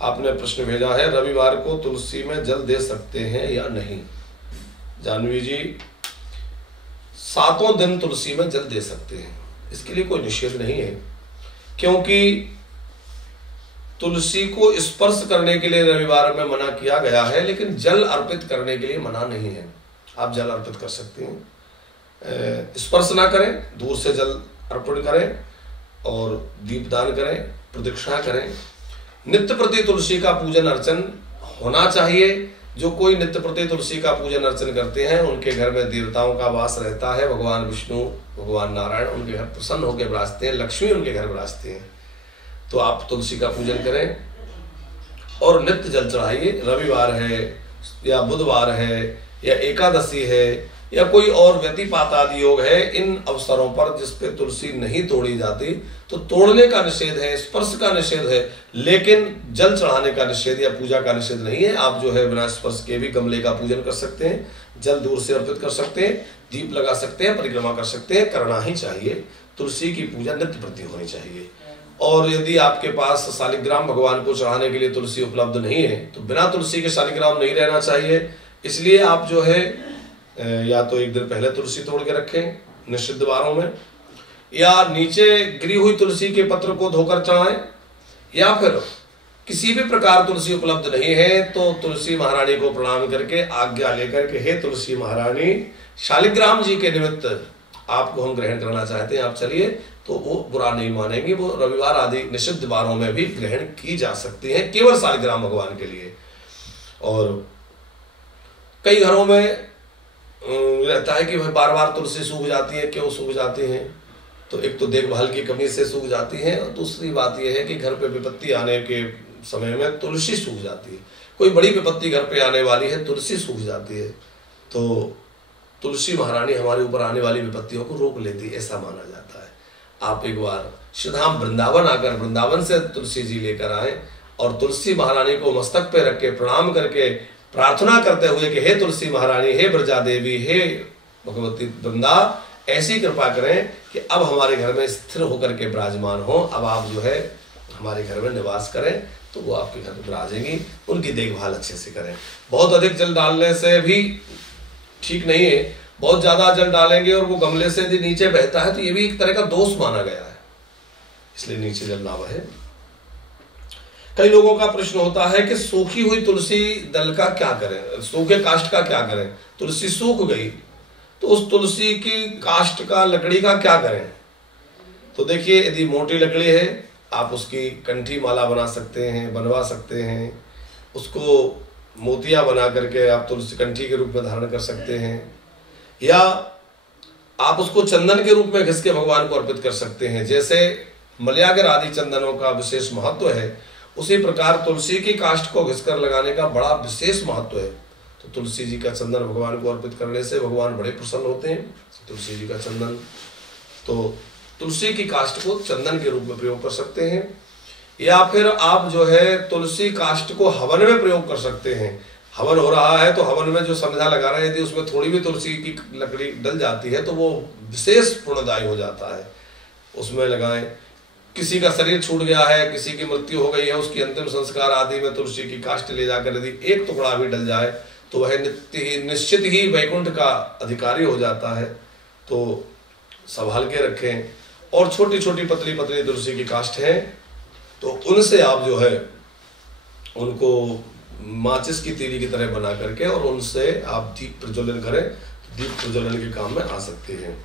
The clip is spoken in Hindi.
आपने प्रश्न भेजा है, रविवार को तुलसी में जल दे सकते हैं या नहीं। जानवी जी, 7 दिन तुलसी में जल दे सकते हैं, इसके लिए कोई निषेध नहीं है, क्योंकि तुलसी को स्पर्श करने के लिए रविवार में मना किया गया है, लेकिन जल अर्पित करने के लिए मना नहीं है। आप जल अर्पित कर सकते हैं, स्पर्श ना करें, दूर से जल अर्पण करें और दीपदान करें, प्रदक्षिणा करें। नित्य प्रति तुलसी का पूजन अर्चन होना चाहिए। जो कोई नित्य प्रति तुलसी का पूजन अर्चन करते हैं उनके घर में देवताओं का वास रहता है। भगवान विष्णु, भगवान नारायण उनके घर प्रसन्न होकर विराजते हैं, लक्ष्मी उनके घर विराजते हैं। तो आप तुलसी का पूजन करें और नित्य जल चढ़ाइए। रविवार है या बुधवार है या एकादशी है या कोई और व्यतिपात आदि योग है, इन अवसरों पर जिस पे तुलसी नहीं तोड़ी जाती तो तोड़ने का निषेध है, स्पर्श का निषेध है, लेकिन जल चढ़ाने का निषेध या पूजा का निषेध नहीं है। आप जो है बिना स्पर्श के भी गमले का पूजन कर सकते हैं, जल दूर से अर्पित कर सकते हैं, दीप लगा सकते हैं, परिक्रमा कर सकते हैं, करना ही चाहिए। तुलसी की पूजा नित्य प्रति होनी चाहिए। और यदि आपके पास शालिग्राम भगवान को चढ़ाने के लिए तुलसी उपलब्ध नहीं है तो बिना तुलसी के शालिग्राम नहीं रहना चाहिए। इसलिए आप जो है या तो एक दिन पहले तुलसी तोड़ के रखें निषिद्ध वारों में, या नीचे गिरी हुई तुलसी के पत्र को धोकर चढ़ाएं, या फिर किसी भी प्रकार तुलसी उपलब्ध नहीं है तो तुलसी महारानी को प्रणाम करके आज्ञा लेकर के, हे तुलसी महारानी, शालिग्राम जी के निमित्त आपको हम ग्रहण करना चाहते हैं, आप चलिए, तो वो बुरा नहीं मानेंगे। वो रविवार आदि निषिद्ध वारों में भी ग्रहण की जा सकती है, केवल शालिग्राम भगवान के लिए। और कई घरों में रहता है कि भाई बार बार तुलसी सूख जाती है, क्यों सूख जाती हैं? तो एक तो देखभाल की कमी से सूख जाती है, और दूसरी बात यह है कि घर पे विपत्ति आने के समय में तुलसी सूख जाती है। कोई बड़ी विपत्ति घर पे आने वाली है, तुलसी सूख जाती है, तो तुलसी महारानी हमारे ऊपर आने वाली विपत्तियों को रोक लेती है, ऐसा माना जाता है। आप एक बार श्रीधाम वृंदावन आकर वृंदावन से तुलसी जी लेकर आए और तुलसी महारानी को मस्तक पे रख के प्रणाम करके प्रार्थना करते हुए कि हे तुलसी महारानी, हे ब्रजा देवी, हे भगवती वृंदा, ऐसी कृपा करें कि अब हमारे घर में स्थिर होकर के विराजमान हो, अब आप जो है हमारे घर में निवास करें, तो वो आपके घर में विराजेंगी। उनकी देखभाल अच्छे से करें। बहुत अधिक जल डालने से भी ठीक नहीं है। बहुत ज्यादा जल डालेंगे और वो गमले से यदि नीचे बहता है तो ये भी एक तरह का दोष माना गया है, इसलिए नीचे जल ना बहे। कई लोगों का प्रश्न होता है कि सूखी हुई तुलसी दल का क्या करें, सूखे काष्ठ का क्या करें? तुलसी सूख गई तो उस तुलसी की काष्ठ का, लकड़ी का क्या करें? तो देखिए, यदि मोटी लकड़ी है आप उसकी कंठी माला बना सकते हैं, बनवा सकते हैं। उसको मोतिया बना करके आप तुलसी कंठी के रूप में धारण कर सकते हैं, या आप उसको चंदन के रूप में घिस के भगवान को अर्पित कर सकते हैं। जैसे मलयागर आदि चंदनों का विशेष महत्व है, उसी प्रकार तुलसी की काष्ठ को घिसकर लगाने का बड़ा विशेष महत्व है। तो तुलसी जी का चंदन भगवान को अर्पित करने से भगवान बड़े प्रसन्न होते हैं। तुलसी जी का चंदन, तो तुलसी की काष्ठ को चंदन के रूप में प्रयोग कर सकते हैं, या फिर आप जो है तुलसी काष्ठ को हवन में प्रयोग कर सकते हैं। हवन हो रहा है तो हवन में जो संध्या लगा रहे हैं, यदि उसमें थोड़ी भी तुलसी की लकड़ी डल जाती है तो वो विशेष पुण्यदायी हो जाता है, उसमें लगाएं। किसी का शरीर छूट गया है, किसी की मृत्यु हो गई है, उसकी अंतिम संस्कार आदि में तुलसी की काष्ठ ले जाकर यदि एक टुकड़ा भी डल जाए तो वह निश्चित ही वैकुंठ का अधिकारी हो जाता है। तो संभाल के रखें। और छोटी छोटी पतली पतली तुलसी की काष्ठ है तो उनसे आप जो है उनको माचिस की तीली की तरह बना करके और उनसे आप दीप प्रज्वलन करें, दीप प्रज्वलन के काम में आ सकते हैं।